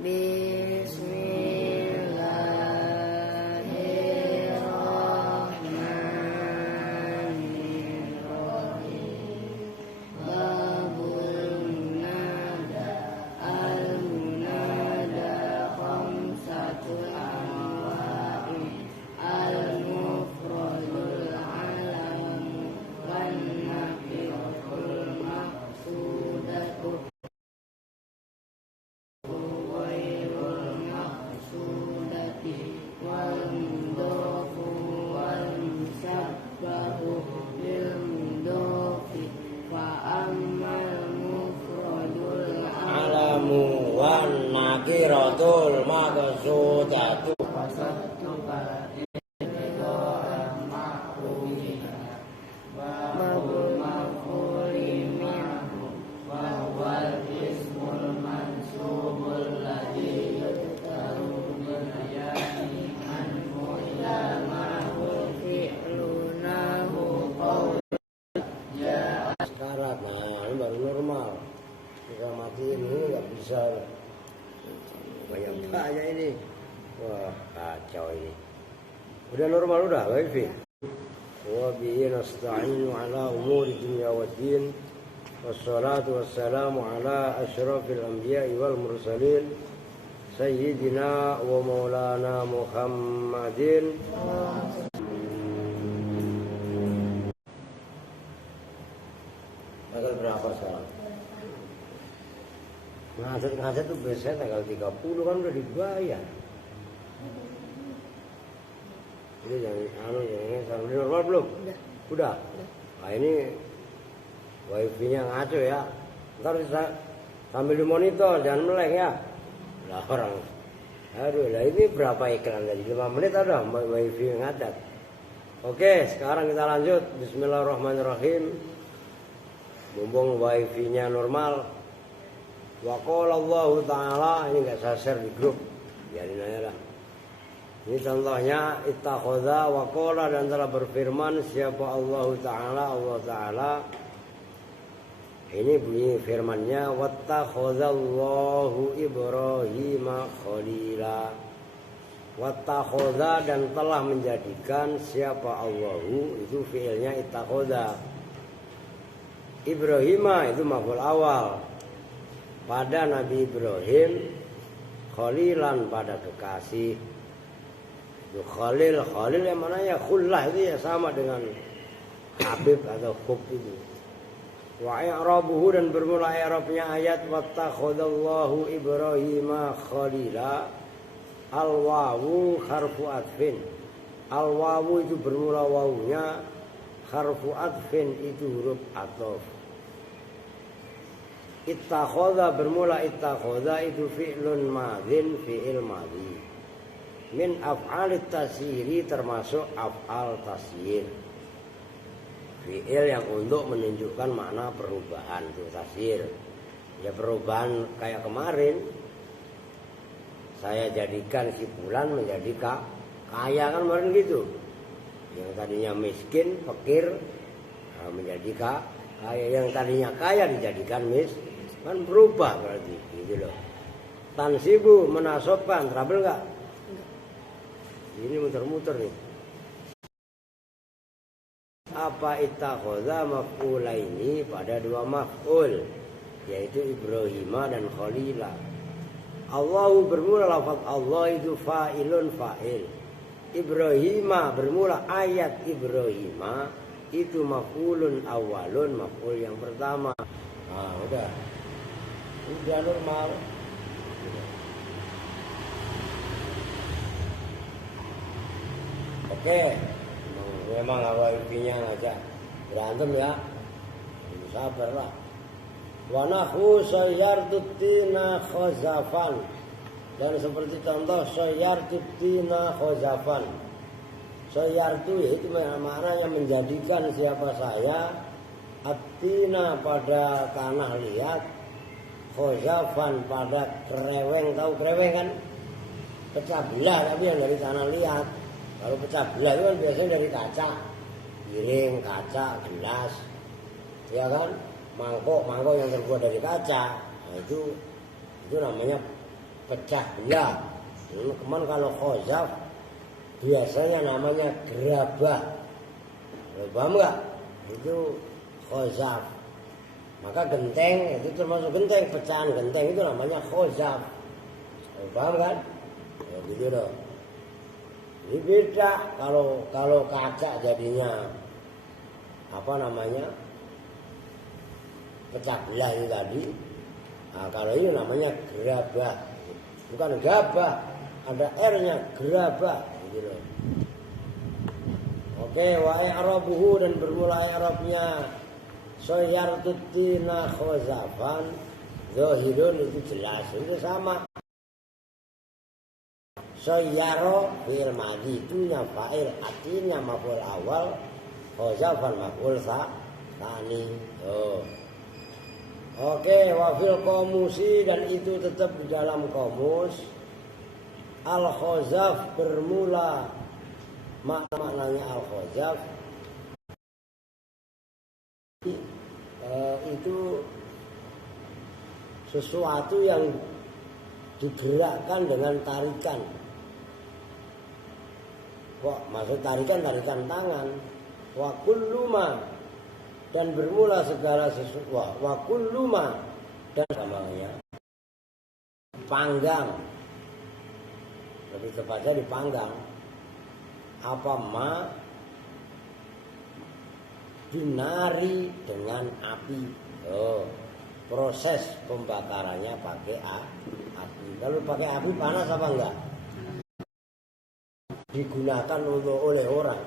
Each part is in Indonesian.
Bismillahirrahmanirrahim. Babul munada al-munada khamsatul anwa'i al-mufradul alamu wan nakiratul maqsudatu ghairul maqsudati wal mudhafu wal musabbahu bil mudhafi wa ammal mufradul alamu wan nakiratul maqsudatu wasattu babul maf'uli minhu wa huwal ismul mansubul ladzi yudkaru bil yani anhu ila ma'ul fi'lunahu qawl ya sekarat. Nah, ini baru normal. Kita matiin ini nggak bisa. Banyak ini. Wah, kacau ini. Udah normal udah, wifi. Wa bihi nasta'inu ala umuri dunya waddin. Wassalatu wassalamu ala asyrafil anbiya'i wal mursalin. Sayyidina wa maulana Muhammadin. Tanggal berapa sekarang? Ngajet tuh biasanya tanggal 30 kan udah dibayar. Ini yang sambil normal belum? Udah. Nah ini wifi-nya ngaco ya. Ntar bisa sambil dimonitor, jangan meleng ya. Lah orang. Aduh, lah ini berapa iklan tadi? 5 menit ada wifi ngadat. Oke, sekarang kita lanjut. Bismillahirrahmanirrahim. Mumpung wifi-nya normal. Wa qala Allah Ta'ala, ini enggak saya share di grup. Biarin aja lah. Ini contohnya ittakhadha wa qala, dan telah berfirman siapa Allah Ta'ala. Ini bunyi firman-Nya wattakhadallahu Ibrahima khalila. Wattakhadha, dan telah menjadikan siapa Allahu, itu fiilnya ittakhadha. Ibrahima itu maf'ul awal. Pada Nabi Ibrahim, khalilan pada kekasih. Itu khalil yang mananya khullah itu ya sama dengan habib atau hub itu. Wa i'rabuhu, dan bermula i'rabnya ayat wattakhadallahu Ibrahima khalila. Al-wawu harfu atfin. Al-wawu itu bermula wawunya, harfu atfin itu huruf ataf. Ittakhadha bermula ittakhadha itu fi'lun madhin, fi'il madhi. Min af'alit tasyiri, termasuk af'al tasyir. Fi'il yang untuk menunjukkan makna perubahan, itu tasyir. Ya perubahan kayak kemarin. Saya jadikan si fulan menjadi kaya kan kemarin gitu. Yang tadinya miskin, fakir, menjadi kaya. Yang tadinya kaya dijadikan miskin. Kan berubah berarti gitu loh. Tansibu, menasobkan, trouble enggak? Ini muter-muter nih. Apa ittakhadha maf'ulaini, pada dua maf'ul, yaitu Ibrahima dan Khalila. Allahu bermula lafaz Allah itu fa'ilun fa'il. Ibrahima bermula ayat Ibrahima itu maf'ulun awalun, maf'ul yang pertama. Nah, udah normal. Oke, memang wifi-nya ngajak berantem ya. Sabarlah. Wa nahu sayyartutina khazafan, dan seperti contoh sayyartutina khazafan. Sayyartu itu maknanya menjadikan siapa saya, atina pada tanah liat, khazafan pada kreweng. Tahu kreweng kan? Pecah belah tapi yang dari tanah liat. Kalau pecah belah itu kan biasanya dari kaca, piring, kaca, gelas, ya kan? Mangkok yang terbuat dari kaca. Nah, itu namanya pecah belah. Cuman kalau khozaf biasanya namanya gerabah. Paham nggak? Itu khozaf. Maka genteng itu termasuk genteng, pecahan genteng itu namanya khozaf. Paham kan? Ya, gitu loh. Ini beda kalau kaca jadinya apa namanya pecah belah itu tadi. Nah, kalau ini namanya gerabah, bukan gabah, ada R-nya gerabah. Gitu loh. Oke, wa i'rabuhu dan bermula i'rabnya soyartutina khozafan zahirun itu jelas itu sama. Soyaro fi'il madhi itu nya fa'il artinya maf'ul awal khozafan maf'ul tsani. Oh. Oke, wa fil qamusi dan itu tetap di dalam qamus al khozaf bermula maknanya al khozaf itu sesuatu yang digerakkan dengan tarikan. Kok maksud tarikan tangan. Wa kulluma dan bermula segala sesuatu. Wa kulluma dan samanya panggang. Lebih tepatnya dipanggang. Apa ma binari dengan api. Oh, proses pembakarannya pakai api. Kalau pakai api panas apa enggak? Digunakan oleh orang.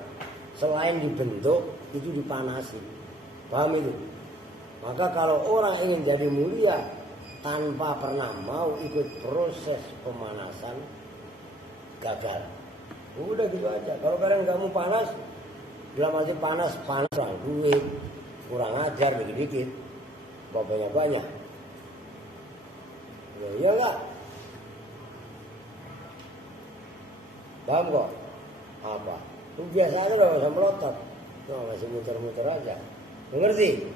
Selain dibentuk itu dipanasi. Paham itu? Maka kalau orang ingin jadi mulia tanpa pernah mau ikut proses pemanasan gagal. Udah gitu aja. Kalau kalian nggak mau panas, dalam arti panas kurang duit, kurang ajar dikit-dikit, banyak. Ya iya enggak? Paham kok? Apa? Itu biasa aja loh, masih melotot. Masih muter-muter aja. Mengerti?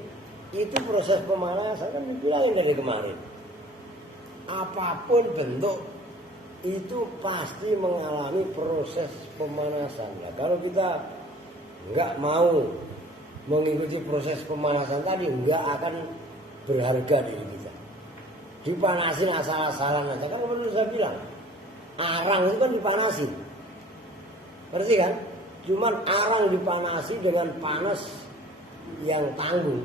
Itu proses pemanasan kan dibilangin dari kemarin. Apapun bentuk itu pasti mengalami proses pemanasan. Nah, kalau kita nggak mau mengikuti proses pemanasan tadi, nggak akan berharga diri kita. Dipanasin asal-asalan aja kan menurut saya bilang. Arang itu kan dipanasin. Ngerti kan? Cuman arang dipanasi dengan panas yang tangguh.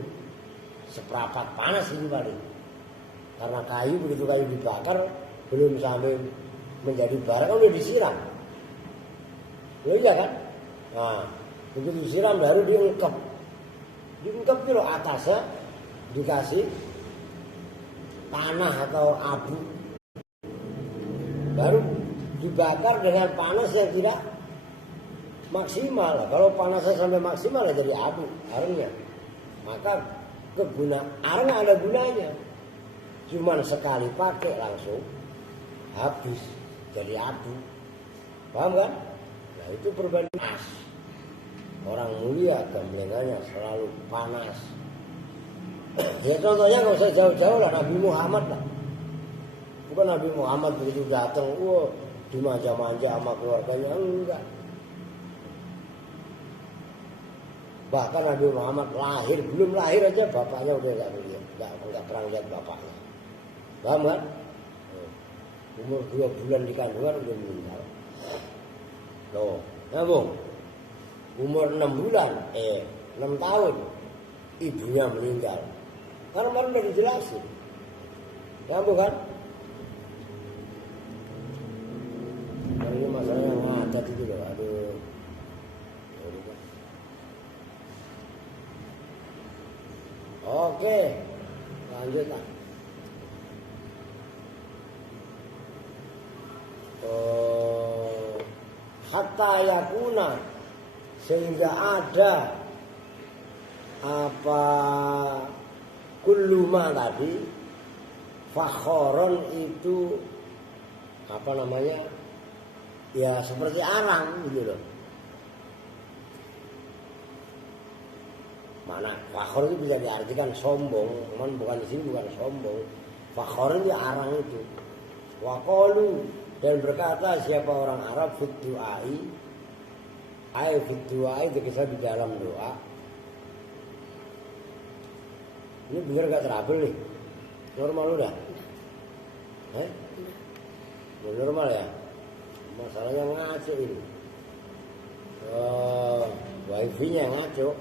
Seperempat panas ini paling. Karena kayu begitu kayu dibakar belum sampai menjadi bara kan udah disiram. Ya iya kan? Nah, begitu disiram baru diungkep. Diungkep itu loh atasnya dikasih tanah atau abu. Baru dibakar dengan panas yang tidak maksimal. Kalau panasnya sampai maksimal ya jadi abu arangnya. Maka arang ada gunanya. Cuman sekali pakai langsung habis jadi abu. Paham kan? Nah itu perbandingan. Orang mulia gamblengannya selalu panas. Ya contohnya nggak usah jauh-jauh lah, Nabi Muhammad lah. Bukan Nabi Muhammad begitu datang, dimanja-manja sama keluarganya, enggak. Bahkan Nabi Muhammad belum lahir aja bapaknya udah nggak pernah lihat bapaknya. Paham kan? Umur 2 bulan di kandungan udah meninggal. Loh, nyambung. Umur 6 bulan, 6 tahun ibunya meninggal. Karena kemarin udah dijelasin. Nyambung kan? Ini masalahnya ngadat itu loh, aduh. Oke, lanjut lah. Hatta yakuna sehingga ada apa kulluma tadi fakhoron itu apa namanya ya seperti arang gitu loh. Mana fakhor itu bisa diartikan sombong, cuman bukan di sini bukan sombong. Fakhor itu arang itu. Waqalu, dan berkata siapa orang Arab fit du'ai, ai fit du'ai itu kisah di dalam doa. Ini bener gak trouble nih? Normal udah? Normal ya? Masalahnya ngaco ini. Wifi-nya ngaco.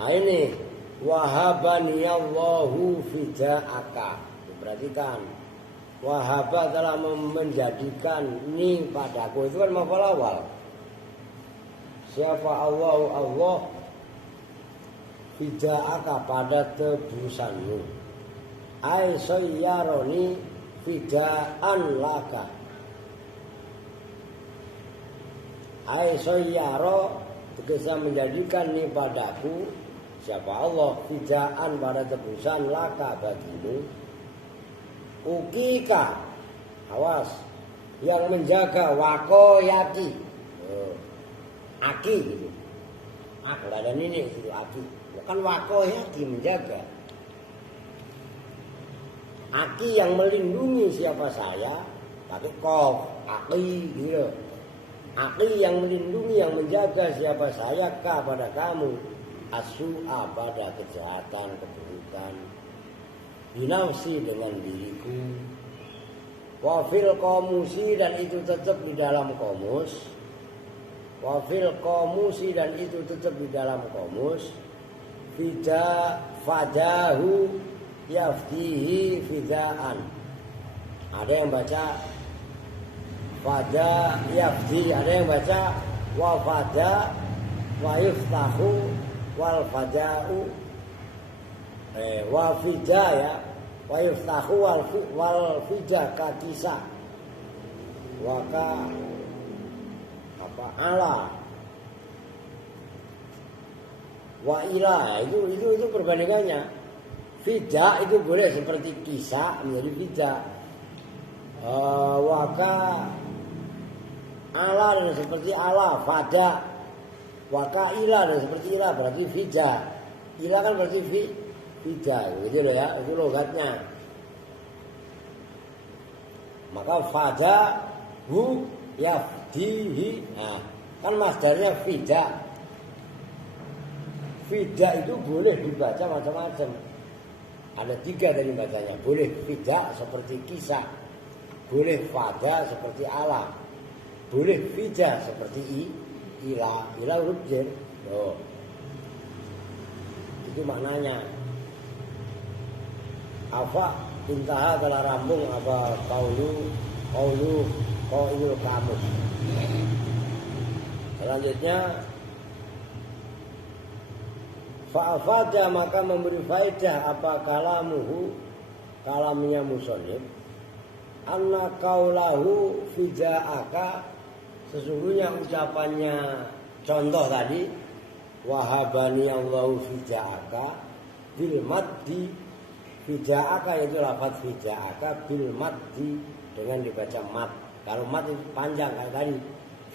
Nah ini wahabani Allahu fida'aka. Perhatikan. Wahaba telah menjadikan ni padaku. Itu kan maf'ul awal. Siapa Allah fida'aka pada tebusanmu. Ai sayyaroni fida'an laka. Ai sayyaro tegesa menjadikan ni padaku siapa Allah fida'an pada tebusan laka bagimu. Ukika, awas, yang menjaga wakoyati, aki gitu. Aku ada ini itu aki, bukan wakoyati menjaga. Aki yang melindungi siapa saya, pakai kof, aki gitu. Aki yang melindungi, yang menjaga siapa saya pada kamu, asu'a pada kejahatan, keburukan. Binafsi dengan diriku. Wafil komusi dan itu tetap di dalam komus. Wafil komusi dan itu tetap di dalam komus. Fadahu yaftihi fidaan. Ada yang baca fada yafti, ada yang baca wafada wa yuftahu wal fada'u wafida ya wa yuftahu wal fida kakisa waka apa ala wa ila itu perbandingannya. Fida itu boleh seperti kisah menjadi fida. Waka ala dan seperti ala fada. Waka ila dan seperti ila berarti fida. Ila kan berarti fida gitu loh ya, itu logatnya. Maka fada hu yafdihi. Nah, kan masdarnya fida. Fida itu boleh dibaca macam-macam. Ada 3 dari bacanya. Boleh fida seperti kisah. Boleh fada seperti ala. Boleh fida seperti ila. Ila huruf jar. Oh. Itu maknanya. Apa intaha telah rambung apa qaulu kamus. Selanjutnya fa'afada maka memberi faedah apa kalamnya musannif anna qaulahu fida'aka, sesungguhnya ucapannya contoh tadi wahabani Allahu fida'aka bil maddi. Fida'aka itu lafaz fida'aka bil maddi dengan dibaca mad. Kalau mad itu panjang kayak tadi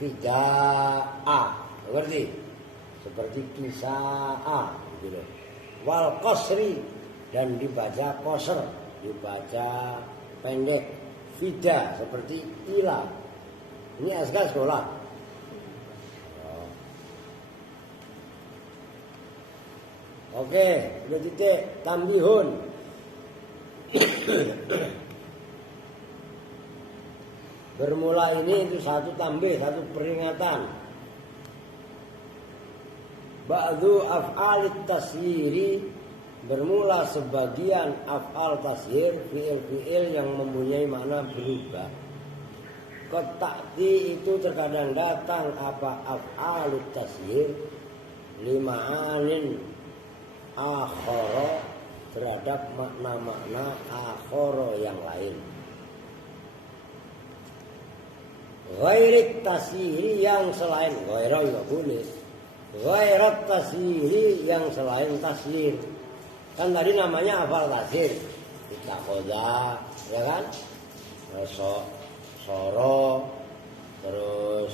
fida'a, ngerti? Seperti kisah gitu. Wal qasri dan dibaca qasr, dibaca pendek. Fida seperti ila. Ini asal sekolah. Oke, udah titik tambihun. Bermula ini itu satu tambih, satu peringatan. Ba'du af'alit tasyiri, bermula sebagian af'al tasyir, fi'il-fi'il yang mempunyai makna berubah. Ketakti itu terkadang datang apa af'alut tasyir lima'anin akhara, terhadap makna-makna akhara yang lain. Ghairit tasyiri yang selain ghairah juga boleh. Ghairat tasyiri yang selain tasyir. Kan tadi namanya afal tasyir. Kita khoda, ya kan? Soro, terus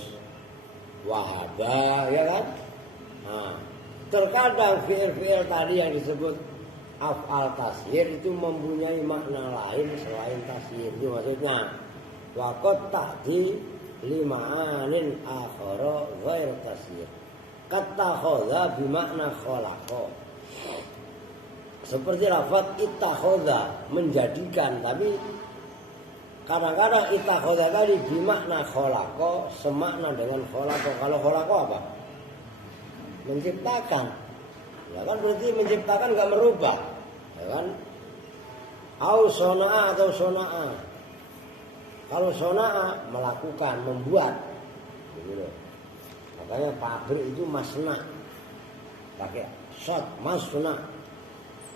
wahaba, ya kan? Nah, terkadang fi'il-fi'il tadi yang disebut af'al tasyir itu mempunyai makna lain selain tasyir. Itu maksudnya waqad ta'ti lima'anin akhara ghair tasyir. Kattakhadha bimakna khalaqa. Seperti lafaz ittakhadha menjadikan, tapi kadang-kadang ittakhadha tadi bimakna khalaqa semakna dengan khalaqa. Kalau khalaqa apa? Menciptakan. Ya kan berarti menciptakan enggak merubah. Ya kan? Au sona'a atau sona'a. Kalau sona'a melakukan, membuat. Begitu. Makanya pabrik itu masna. Pakai shot masna.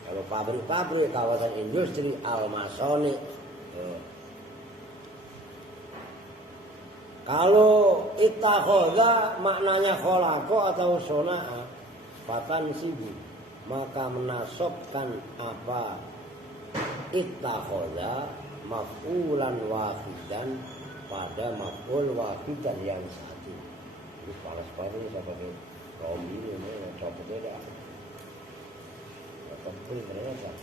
Kalau pabrik-pabrik, kawasan industri, al-masoni. Kalau ittakhadha maknanya khalaqa atau sona'a, fatan sibu, maka menasobkan apa ittakhadha maf'ulan wahidan pada maf'ul wahidan yang satu. Ini panas-panas ini saya pakai kaum ini coba beda. Tebel ternyata.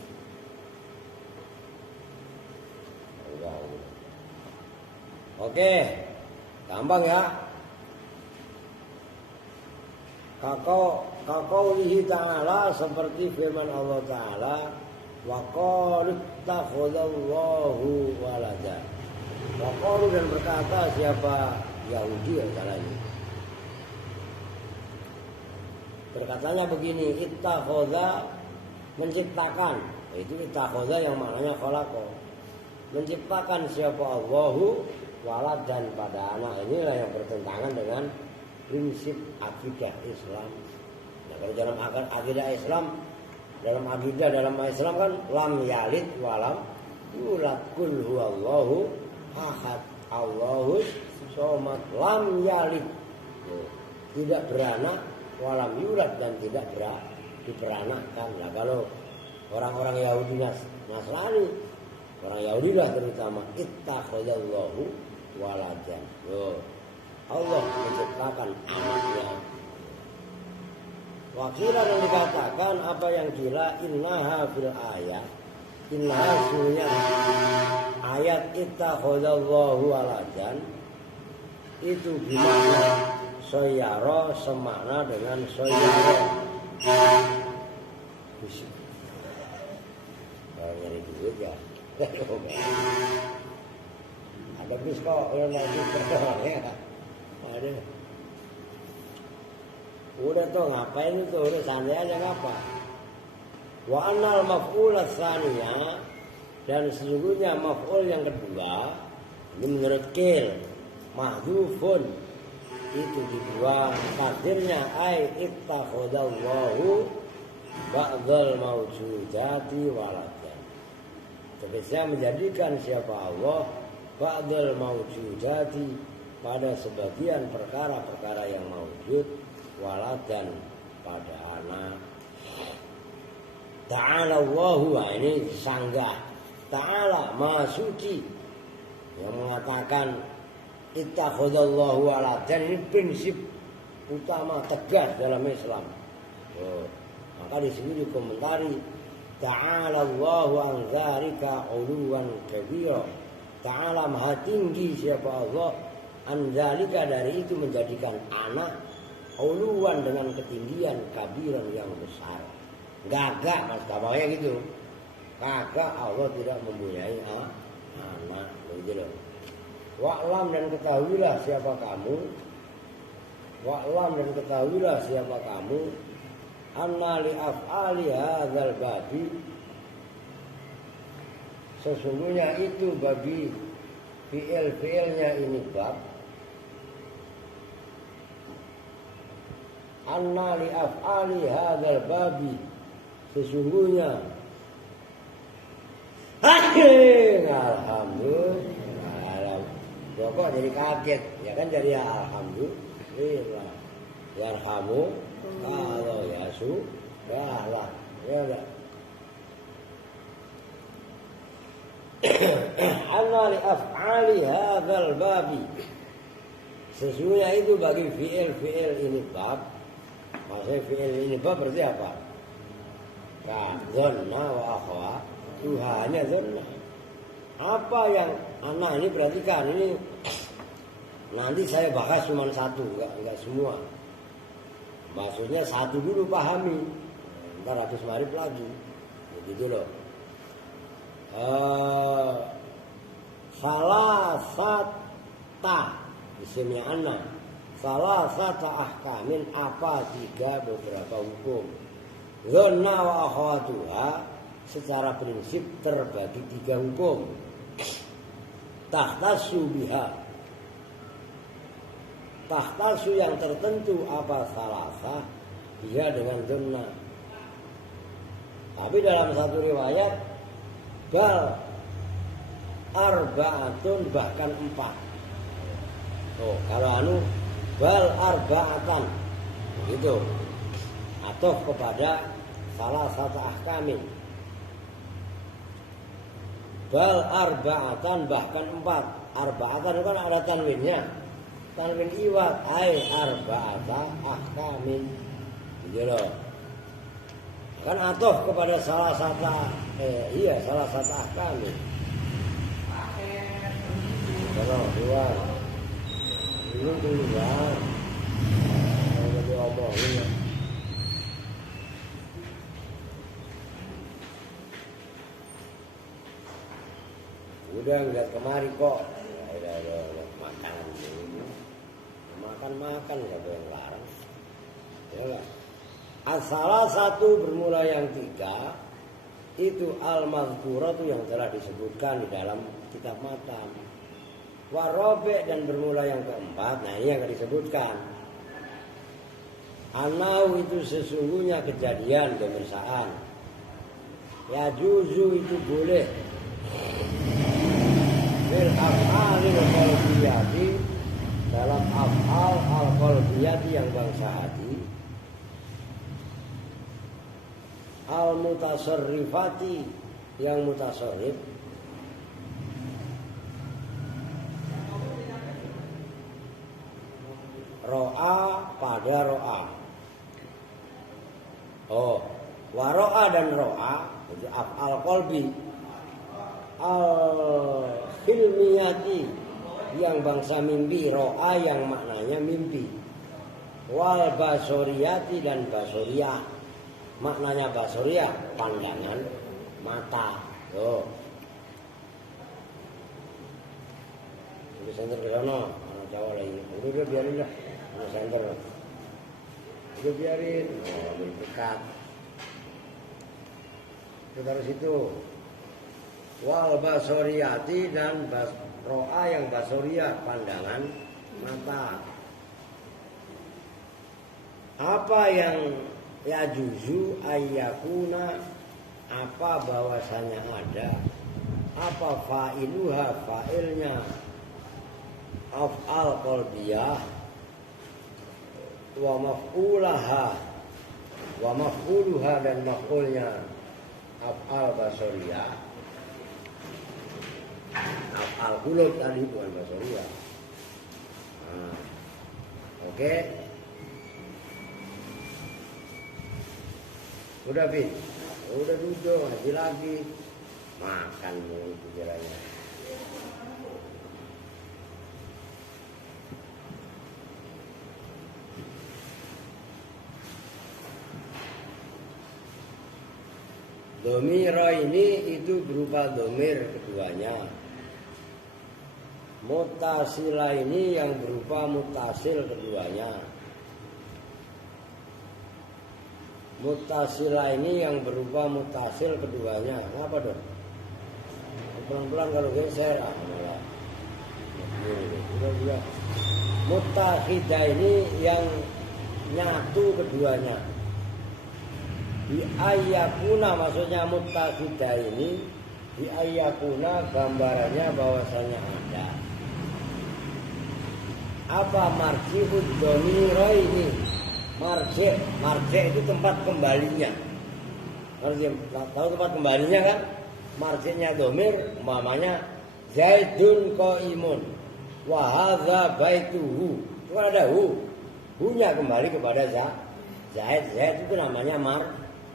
Oke, gampang ya. Kakau lihi ta'ala seperti firman Allah Ta'ala, wa qalu ittakhadallahu walada. Wa qalu dan berkata siapa Yahudi yang salah ini. Berkatanya begini, ittakhadha menciptakan, itu ittakhadha yang maknanya khalaqa. Menciptakan siapa Allahu walad dan pada anak. Inilah yang bertentangan dengan prinsip akidah Islam. Nah, kalau dalam akidah Islam, dalam Islam kan lam yalid walam yulad, kul huwallahu ahad, Allahus somad, lam yalid, tidak beranak, walam yulad dan tidak diperanakkan. Nah, kalau orang-orang Yahudi Nasrani, orang Yahudi lah terutama, ittakhadallahu waladan. Allah menciptakan anaknya. Wakilan yang dikatakan apa yang gila, innaha fil ayat, innaha sunya ayat ittakhadallahu waladan itu gimana? Soyaro semakna dengan soyaro. Kalau nyari duit ya. Ada bis kok yang lagi ya. Ada. Udah tuh ngapain itu? Udah santai aja ngapa? Wa anal maf'ul tsaniyah, dan sesungguhnya maf'ul yang kedua ini menurut Qil mahdhufun, itu dibuang takdirnya ai ittakhadallahu ba'dal mawjudati waladan. Sebesar menjadikan siapa Allah ba'dal mawjudati pada sebagian perkara-perkara yang mawjud, waladan pada anak. Ta'ala Allahu, ini sanggah. Ta'ala Maha Suci yang mengatakan ittakhadallahu waladan, ini prinsip utama tegas dalam Islam. Maka di sini dikomentari Ta'ala Allahu an dzalika 'uluwan kabira. Ta'ala Maha tinggi siapa Allah an dzalika, dari itu menjadikan anak, 'uluwan dengan ketinggian, kabiran yang besar. Gagak mas kabangnya gitu. Kagak Allah tidak mempunyai anak, begitu loh. Wa'lam dan ketahuilah siapa kamu. Wa'lam dan ketahuilah siapa kamu. Anna li af'ali hadzal babi, sesungguhnya itu babi fi'il-fi'ilnya ini bab. Anna li af'ali hadzal babi, sesungguhnya alhamdulillah. Kok jadi kaget ya kan, jadi alhamdulillah. Yarhamu kalau ya sudah lah ya udah. Anna li af'ali hadzal babi, sesungguhnya itu bagi fi'il ini bab. Maksudnya fi'il ini bab berarti apa? Zonna wa akhwa Tuhanya zonna. Apa yang anak ini perhatikan ini, nanti saya bahas cuma satu, enggak semua. Maksudnya satu dulu pahami, ntar habis marib lagi, gitu loh. Salah sata isimnya anak. Salah sata ahkamin apa 3 beberapa hukum. Zonna wa akhwatuha secara prinsip terbagi 3 hukum. Tahtasu biha. Tahtasu yang tertentu apa salasa dia dengan zonna. Tapi dalam satu riwayat bal arba'atun bahkan 4. Oh, kalau bal arba'atan begitu. Atau kepada salah satu ahkamin. Bal arba'atan bahkan 4. Arba'atan kan ada tanwinnya. Tanwin iwat ai arba'ata ahkamin. Gitu loh. Kan atoh kepada salah satu salah satu ahkamin. Kalau dua ini keluar kalau diomongin ya. Udah ngeliat kemari kok ada makanan ini. Makan siapa yang larang ya kan? Salah satu bermula yang 3 itu al-mazkurah itu yang telah disebutkan di dalam kitab matam. Warobe dan bermula yang keempat, nah ini yang disebutkan. Anau itu sesungguhnya kejadian pemirsaan. Ya juzu itu boleh. Bil af'alil qalbiyati dalam af'al al-qalbiyati yang bangsa hati. Al-mutasarrifati yang mutasarrif. Ro'a pada ro'a. Oh, waro'a dan ro'a itu af'al qalbi. Al-hilmiyati yang bangsa mimpi, ro'a yang maknanya mimpi. Wal basoriyati dan basoriyah. Maknanya basoriyah pandangan mata. Oh. Ini center ke sana, anak Jawa lagi. Udah biarin dah. Ini center. Udah biarin. Oh, ambil dekat. Itu dari situ. Wal basoriyati dan ro'a yang basoriyah pandangan mata. Apa yang ya juzu ayyakuna apa bahwasanya ada apa fa'iluha fa'ilnya af'al qalbiyah wa maf'ulaha wa maf'uluha dan maf'ulnya af'al basoriyah. Af'al qulub tadi bukan basoriyah. Nah, oke. Udah Bin, udah duduk, ngaji lagi. Makan mulu pikirannya. Domiro ini itu berupa domir keduanya. Mutasila ini yang berupa mutasil keduanya. Mutasila ini yang berupa mutasil keduanya. Kenapa dong? Pelan-pelan kalau geser. Udah. Mutahidah ini yang nyatu keduanya. Di ayyakuna maksudnya mutahidah ini. Di ayyakuna gambarannya bahwasanya ada. Apa marji'ud dhamira ini? Marji' itu tempat kembalinya. Tahu tempat kembalinya kan? Marji'nya dhamir umpamanya Zaidun qaimun wa hadza baituhu. Itu ada hu. Hu-nya kembali kepada Zaid. Zaid itu namanya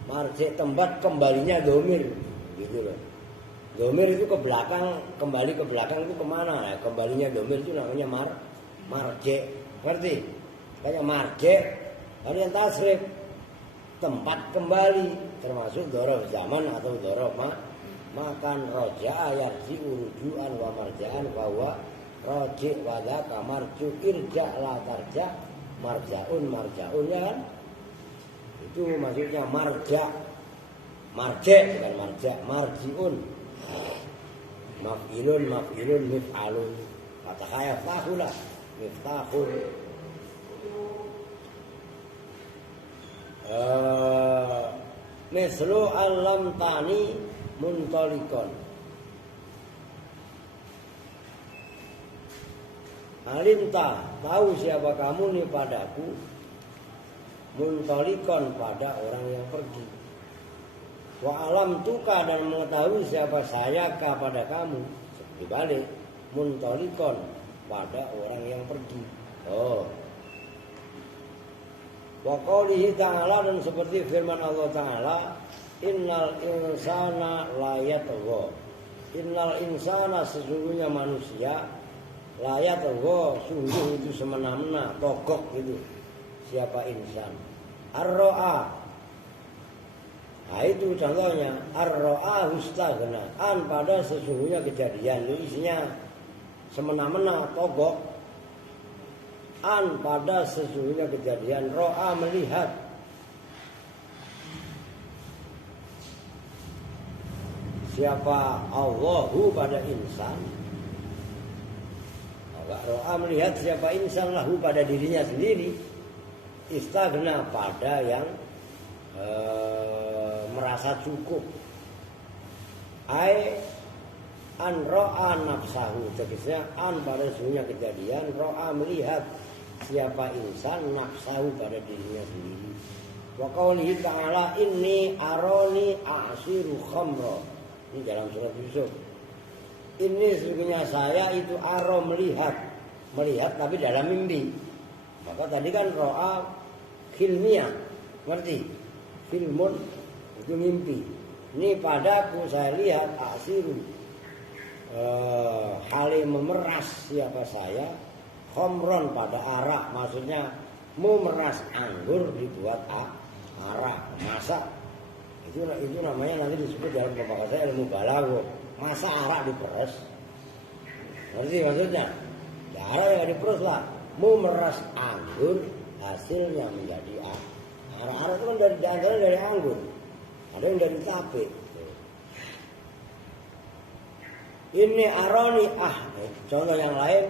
Marji tempat kembalinya domir, gitu loh. Domir itu ke belakang, kembali ke belakang itu kemana? Nah, kembalinya domir itu namanya marji, ngerti? Kayak marji, varian tasrif, tempat kembali, termasuk dorof zaman atau dorof makan roja yarji urujuan wa marjaan bahwa roji wadaka marju irja la tarja marjaun ya kan? Itu maksudnya marja bukan marja, marjiun maf'ilun mif'alun kata kaya fahulah miftahun mislu alam tani muntolikon alimta tahu siapa kamu nih padaku muntolikon pada orang yang pergi wa alam tuka dan mengetahui siapa saya kepada kamu dibalik muntolikon pada orang yang pergi. Wa qaulihi ta'ala dan seperti firman Allah Ta'ala innal insana la yatgha. Innal insana sesungguhnya manusia la yatgha sungguh itu semena-mena togok itu. Siapa insan? Ar-ra'a. Nah itu contohnya ar-ra'a hustaghna. An pada sesungguhnya kejadian itu isinya semena-mena togok. An pada sesungguhnya kejadian ro'a melihat siapa Allahu pada insan ro'a melihat siapa insan lahu pada dirinya sendiri istaghna pada yang merasa cukup an ro'a nafsahu tegasnya an pada sesungguhnya kejadian ro'a melihat siapa insan nafsahu pada dirinya sendiri. Wa qaulihi ta'ala inni aroni asiru khamra. Ini dalam surat Yusuf. Ini sesungguhnya saya itu aro melihat tapi dalam mimpi. Maka tadi kan ro'a hilmiyah, ngerti? Filmun itu mimpi. Ini padaku saya lihat asiru hal memeras siapa saya khomron pada arak, maksudnya memeras anggur dibuat arak masak itu namanya nanti disebut dalam pembahasan ilmu balaghah masak arak diperes, ngerti maksudnya ya, arak yang diperes lah memeras anggur hasilnya menjadi arak itu kan dari anggur, ada yang dari tape. Ini aroni contoh yang lain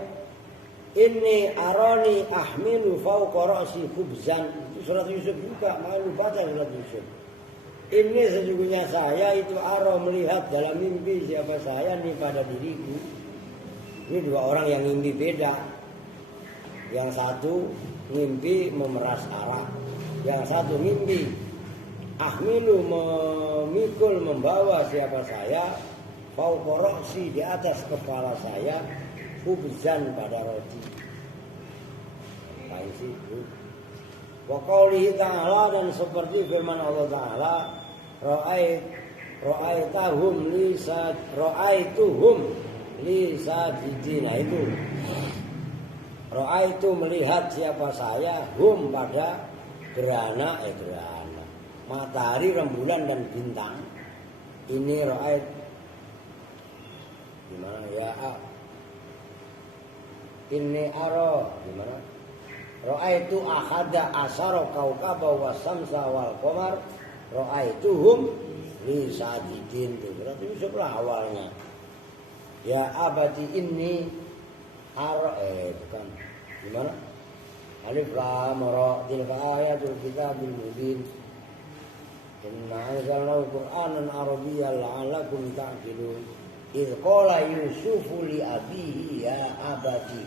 ini aroni ahmilu fawqa ra'si khubzan itu surat Yusuf juga malu baca surat Yusuf. Ini sesungguhnya saya itu aro melihat dalam mimpi siapa saya nih pada diriku. Ini dua orang yang mimpi beda. Yang satu mimpi memeras arak, yang satu mimpi ahmilu memikul membawa siapa saya fawqa ra'si di atas kepala saya khubzan pada roti. Apa sih? Wa qaulihi ta'ala dan seperti firman Allah Ta'ala ra'aituhum li sajidina itu. Ra'aitu melihat siapa saya hum pada gerhana matahari, rembulan dan bintang. Ini ra'ait gimana ya? Ini aro gimana? Ra'aitu ahada asara kaukaba wa samsa wal qamar ra'aituhum li sajidin. Berarti Yusuf lah awalnya. Ya abadi ini aro bukan. Gimana? Alif lam ra tilka ayatul kitabil mubin. Inna anzalnahu Qur'anan Arabiyyan la'allakum ta'qilun. Idh qala Yusufu li abihi ya abadi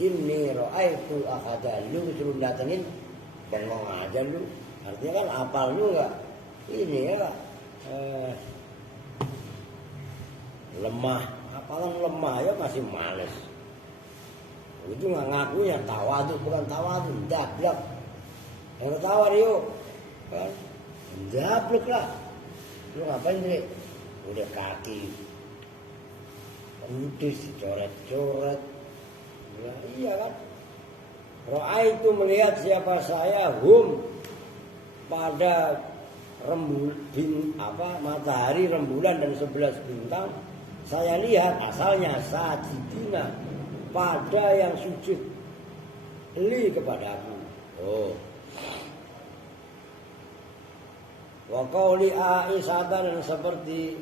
inni ra'aitu ahada. Lu suruh datengin bengong aja lu. Artinya kan apal lu enggak? Ini ya lemah. Apalan lemah ya masih males. Itu enggak ngakunya tawadu, bukan tawadu, dablak. Yang tawar yuk. Kan? Jablok lah. Lu ngapain sih? Udah kaki kudis dicoret-coret. Ya, iya kan? Ro'a itu melihat siapa saya pada matahari, rembulan dan 11 bintang. Saya lihat asalnya sajidina, pada yang sujud li kepadaku. Oh. Wa qauli Aisyah, dan seperti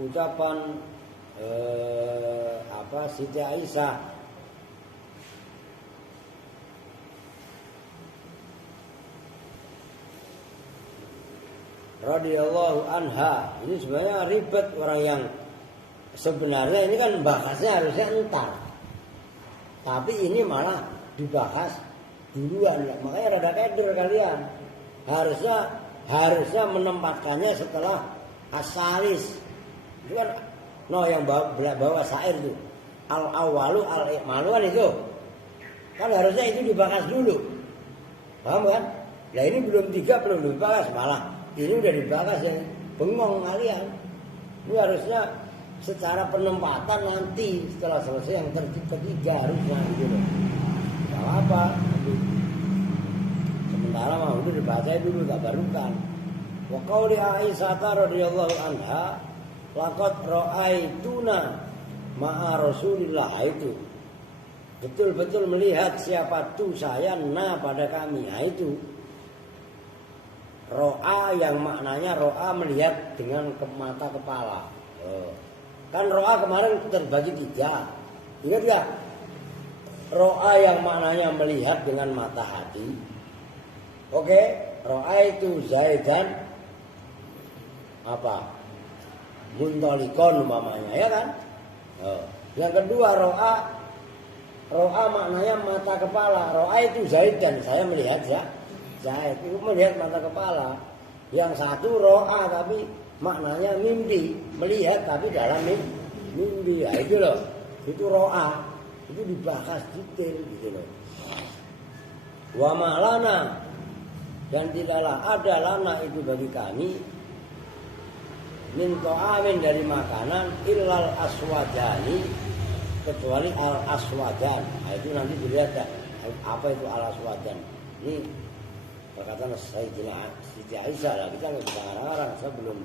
ucapan Siti Aisyah radhiyallahu anha. Ini sebenarnya ribet orang yang sebenarnya ini kan bahasnya harusnya entar, tapi ini malah dibahas duluan. Makanya rada keder kalian. Harusnya menempatkannya setelah asalis. Itu kan yang bawa syair itu al-awalu al-ikmaluan itu kan harusnya itu dibahas dulu, paham kan? Nah ini belum dibahas, malah ini udah dibahas ya, bengong kalian. Ini harusnya secara penempatan nanti setelah selesai yang ketiga harusnya gitu. Gak apa, sementara mah udah dibaca dulu, tak barukan. Wa qauli Aisyah radhiyallahu anha, laqad ra'aituna ma'a Rasulillah, itu betul-betul melihat siapa tuh saya pada kami. Itu ro'a yang maknanya ro'a melihat dengan mata kepala. Kan ro'a kemarin terbagi 3. Ingat gak? Ro'a yang maknanya melihat dengan mata hati. Oke, ro'a itu Zaidan muntolikon umpamanya, ya kan? Yang kedua ro'a maknanya mata kepala. Ro'a itu Zaidan, saya melihat ya. Zaid itu melihat mata kepala. Yang satu ro'a tapi maknanya mimpi, melihat tapi dalam mimpi. Ya, itu loh, itu ro'a, itu dibahas detail gitu loh. Wa ma'lana, dan tidaklah ada lana itu bagi kami min ta'amin dari makanan illal aswadani, kecuali al aswadan. Nah, itu nanti dilihat ya, apa itu al aswadan. Ini perkataan Sayyidina Siti Aisyah lah, kita nggak bisa ngarang-ngarang, saya belum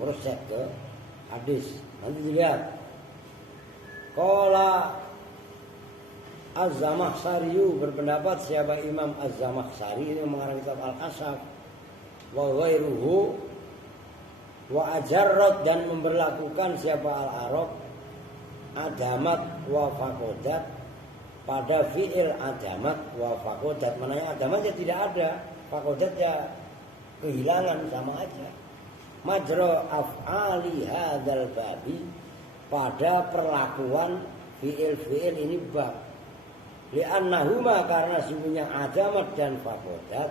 proses ke hadis. Nanti dilihat. Qala Az-Zamakhsyari, berpendapat siapa Imam Az-Zamakhsyari ini mengarang kitab Al-Kasyaf wa ghairuhu, wa ajarrat, dan memberlakukan siapa Al-Arab adamat wa faqodat pada fi'il adamat wa faqodat. Mananya adamat ya tidak ada, faqodat ya kehilangan, sama aja. Majra af'ali hadzal babi, pada perlakuan fi'il ini bab. Li'annahuma, karena sungguhnya adamat dan faqodat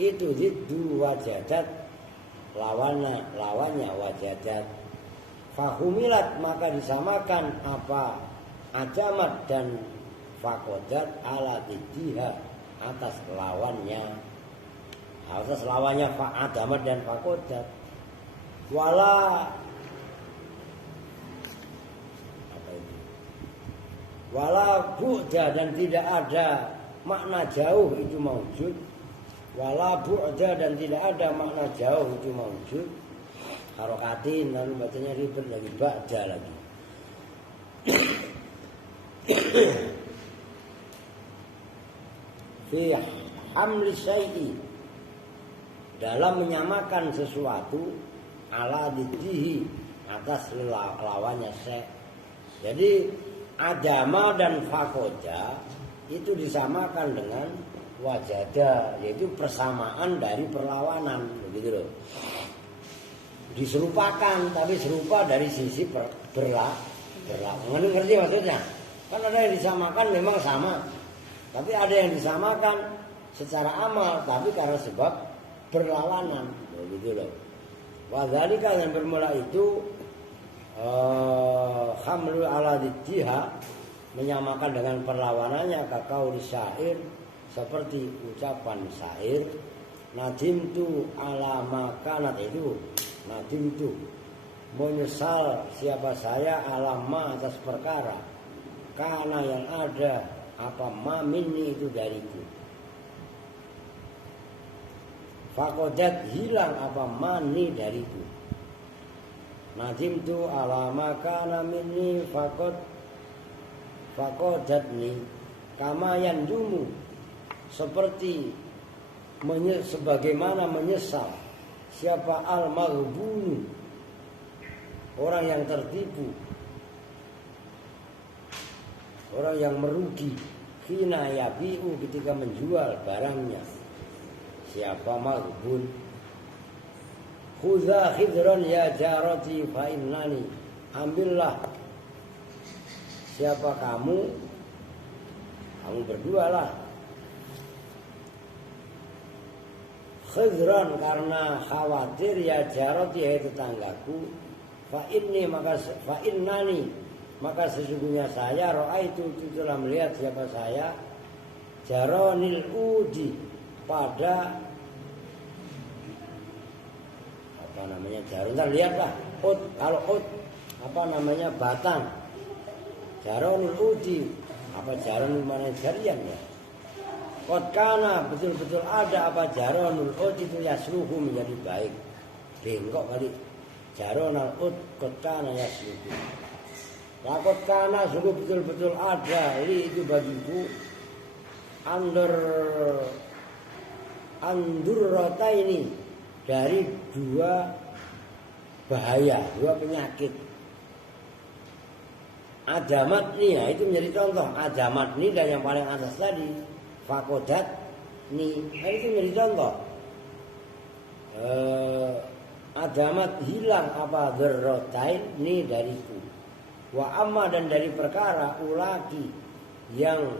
itu ziddu wajadat, lawannya wajadat. Fahumilat, maka disamakan apa adamat dan faqodat ala diddiha, atas lawannya adamat dan faqodat. Wala bu'da, dan tidak ada makna jauh itu maujud. Wala bu'da, dan tidak ada makna jauh itu maujud. Harokatin, lalu bacanya ribet lagi, ba'da lagi. Fi hamli syai'i, dalam menyamakan sesuatu, ala diddihi, atas lawannya syai'. Jadi adama dan fakoda itu disamakan dengan wajada, yaitu persamaan dari perlawanan, begitu loh. Diserupakan, tapi serupa dari sisi berlaku. Ngerti maksudnya? Kan ada yang disamakan memang sama, tapi ada yang disamakan secara amal, tapi karena sebab berlawanan, begitu loh. Wadzalika, yang bermula itu hamlu ala diddiha, menyamakan dengan perlawanannya, kaqauli syair, seperti ucapan syair, nadimtu ala makanat itu nadimtu menyesal siapa saya alama atas perkara karena yang ada apa ma minni itu dariku. Fakodat hilang apa mani dariku. Nadimtu ala makana minni fakodatni kama yandumu seperti sebagaimana menyesal siapa al-maghbunu orang yang tertipu, orang yang merugi hina yabi'u ketika menjual barangnya. Siapa maghbun? Khudha khidran ya jarati fa innani, ambillah siapa kamu berdua lah. Khidran karena khawatir ya jarati ya tetanggaku, fa innani maka sesungguhnya saya ra'aitu telah melihat siapa saya jaronil udi pada apa namanya jaron, ntar lihatlah ud, kalau ud apa namanya batang jaronil udi apa jaron mana jarian ya kot kana betul-betul ada apa jaronul ud itu yasluhu menjadi baik bengkok kali jaronal ud kot kana yasluhu lakot kana sungguh betul-betul ada li itu bagiku andurrota ini dari dua bahaya, dua penyakit. Adamat nih, ya, itu menjadi contoh. Adamat nih dan yang paling atas tadi, fakodat nih, itu menjadi contoh. Adamat hilang apa dzarratain nih dariku. Wa amma dan dari perkara ulaki yang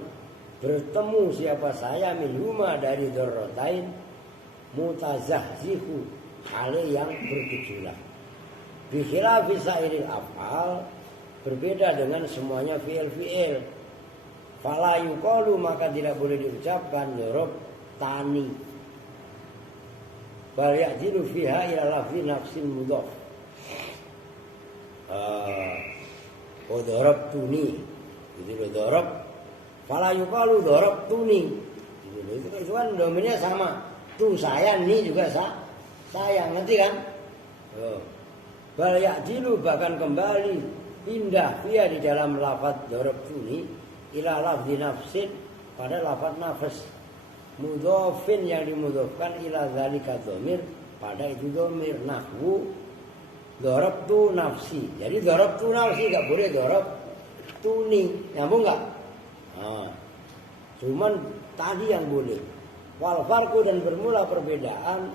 bertemu siapa saya minhuma dari dzarratain mutazahzihu ale yang bergejolak. Bi khilafi sairil af'al berbeda dengan semuanya fi'il. Fala yuqalu maka tidak boleh diucapkan dzarab tani. Bal ya'dilu fiha ila lafzi nafsin mudhaf. Darabtuni itu loh darab. Fala yuqalu darabtuni itu kan domainnya sama. Tuh saya ni juga saya ngerti kan? Bal ya'dilu bahkan kembali pindah dia di dalam lafaz darabtuni ila lafzi nafsin pada lafaz nafs mudhafin yang dimudhafkan ila zalika dhamir pada itu dhamir nahwu darabtu nafsi. Jadi darabtu nafsi enggak boleh darabtuni. Nyambung enggak? Cuman tadi yang boleh. Wal farqu dan bermula perbedaan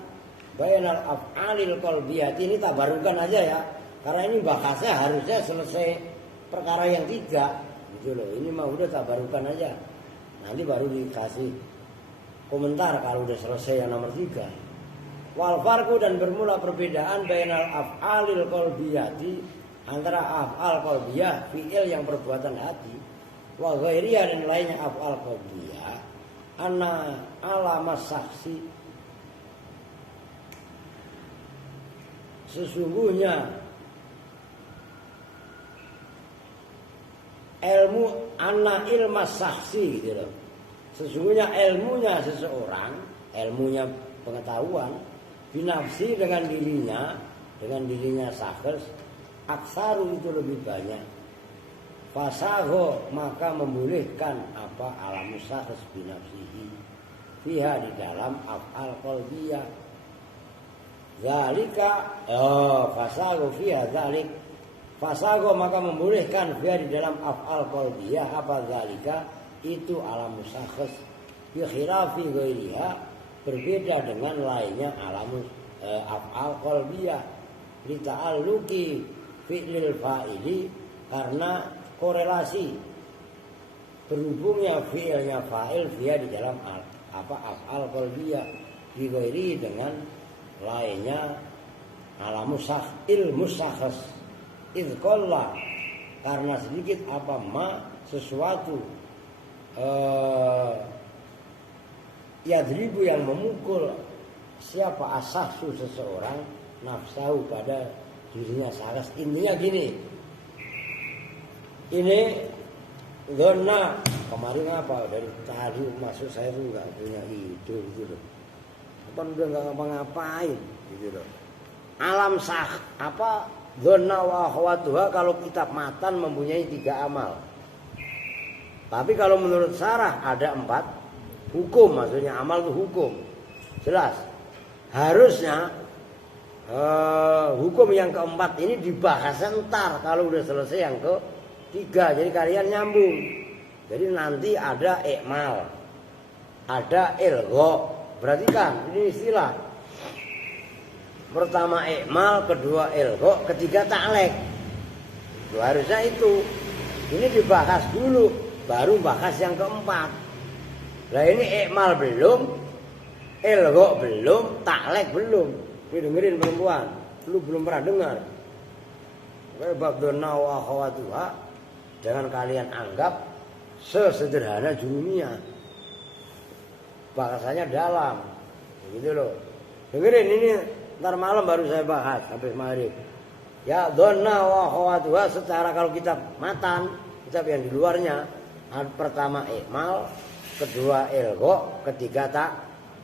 bainal af'alil qalbiyah. Ini tabarukan aja ya. Karena ini bahasnya harusnya selesai perkara yang 3 gitu loh. Ini mah udah tabarukan aja. Nanti baru dikasih komentar kalau udah selesai yang nomor 3. Wal farqu dan bermula perbedaan bainal af'alil qalbiyati antara af'al qalbiyah fi'il yang perbuatan hati wa ghairiyah dan lainnya af'al qalbiyah anna alamas saksi sesungguhnya ilmu anna ilmas saksi gitu loh. Sesungguhnya ilmunya seseorang, ilmunya pengetahuan binafsi dengan dirinya sakhs aksaru itu lebih banyak. Fasaho maka membolehkan apa alamus sakhs binafsihi fiha di dalam af'al qalbiyah. Zalika fasaho fiha zalik fasaho maka membolehkan fiha di dalam af'al qalbiyah apa zalika itu alamus sakhs bi khilafi ghairiha berbeda dengan lainnya alamus af'al qalbiyah li ta'alluqi fi'lil fa'ili karena korelasi berhubungnya fi'ilnya fa'il fiha di dalam af'al qalbiyah bi ghairi dengan lainnya alamus ilmu sakhs idqalla karena sedikit apa ma sesuatu yadribu yang memukul siapa asahsu seseorang nafsahu pada dirinya saras. Intinya gini, ini zona kemarin apa dari tadi maksud saya tuh nggak punya ide gitu loh, apa udah nggak ngapa-ngapain gitu loh. Alam sah apa zona wa akhwatuha, kalau kitab matan mempunyai 3 amal. Tapi kalau menurut syarah ada 4 hukum, maksudnya amal itu hukum. Jelas. Harusnya hukum yang keempat ini dibahas ntar kalau udah selesai yang ketiga. Jadi kalian nyambung. Jadi nanti ada ikmal, ada ilgho. Perhatikan ini istilah. Pertama ikmal, kedua ilgho, ketiga ta'lek. Itu harusnya itu. Ini dibahas dulu, baru bahas yang keempat. Nah ini ikmal belum, ilgho belum, ta'lek belum. Ini dengerin perempuan, lu belum pernah dengar. Bab dona wa akhwatuha jangan kalian anggap sesederhana jurumiyah. Bahasanya dalam, begitu loh. Dengerin ini, ntar malam baru saya bahas habis maghrib. Ya dona wa akhwatuha secara kalau kitab matan, kitab yang di luarnya, pertama ikmal, kedua ilgho, ketiga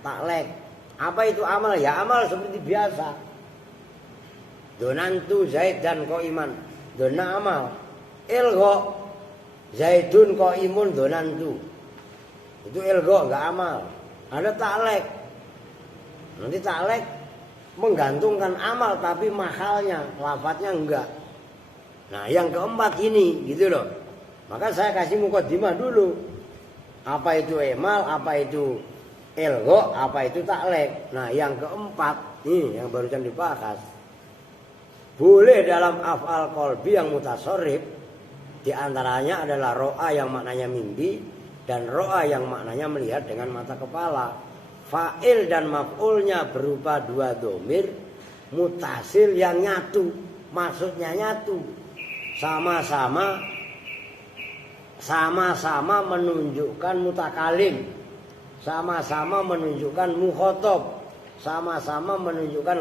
ta'lek. Apa itu amal? Ya amal seperti biasa. Donantu Zaid dan Qaiman, dona amal. Ilgho Zaidun Qaimun donantu. Itu ilgho enggak amal. Ada ta'lek. Nanti ta'lek menggantungkan amal tapi mahalnya, lafadznya enggak. Nah, yang keempat ini gitu loh. Maka saya kasih mukadimah dulu. Apa itu imal, apa itu ilgho, apa itu ta'lek. Nah, yang keempat nih yang barusan dibahas. Boleh dalam af'al qalbi yang mutasarrif, di antaranya adalah ro'a yang maknanya mimpi dan ro'a yang maknanya melihat dengan mata kepala. Fa'il dan maf'ulnya berupa 2 dhamir mutasil yang nyatu. Maksudnya nyatu. Sama-sama menunjukkan mutakalim. Sama-sama menunjukkan mukhotob. Sama-sama menunjukkan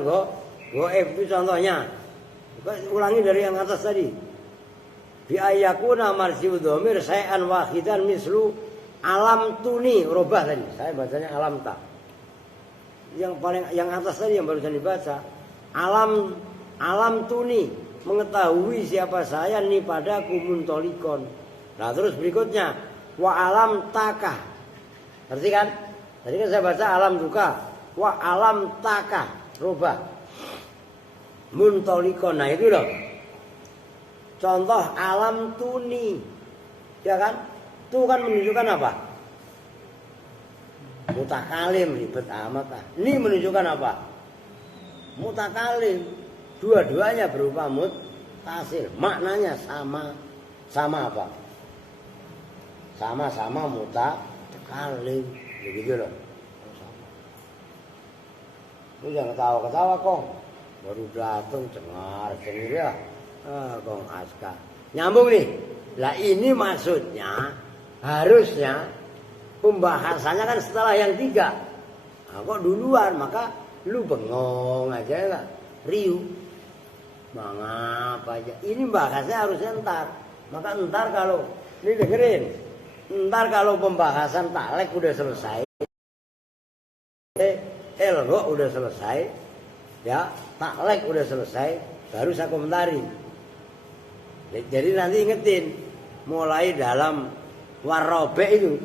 goib. Itu contohnya. Ulangi dari yang atas tadi. Bi ayyakuna marji'u dhamir syai'an wahidan mislu alam tuni, robah tadi. Saya bacanya alam tak. Yang atas tadi yang barusan dibaca. Alam tuni, mengetahui siapa saya nih padaku muntolikon. Nah terus berikutnya wa alam takah. Ngerti kan? Tadi kan saya baca alam duka. Wa alam takah, robah. Muntolikon. Nah itu loh. Contoh alam tuni. Ya kan? Itu kan menunjukkan apa? Mutakalim, ribet amat lah. Ini menunjukkan apa? Mutakalim. Dua-duanya berupa mutasil. Maknanya sama. Sama apa? Sama-sama mutakalim. Begitu loh. Lu jangan ketawa-ketawa kong. Baru datang cengar-cengir ya. Kong Aska. Nyambung nih. Lah ini maksudnya harusnya pembahasannya kan setelah yang 3. Nah, kok duluan, maka lu bengong aja lah, riuh. Mengapa aja? Ini bahasnya harusnya ntar. Maka ntar kalau ini dengerin, ntar kalau pembahasan ta'lek udah selesai, ilgho udah selesai, ya ta'lek udah selesai, baru saya komentari. Jadi nanti ingetin, mulai dalam warobe itu,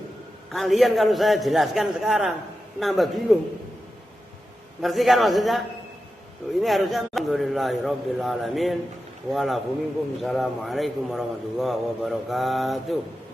kalian kalau saya jelaskan sekarang nambah bingung. Ngerti kan maksudnya? Tuh, ini harusnya alhamdulillahirabbil alamin wa lakum minkum. Assalamualaikum warahmatullahi wabarakatuh.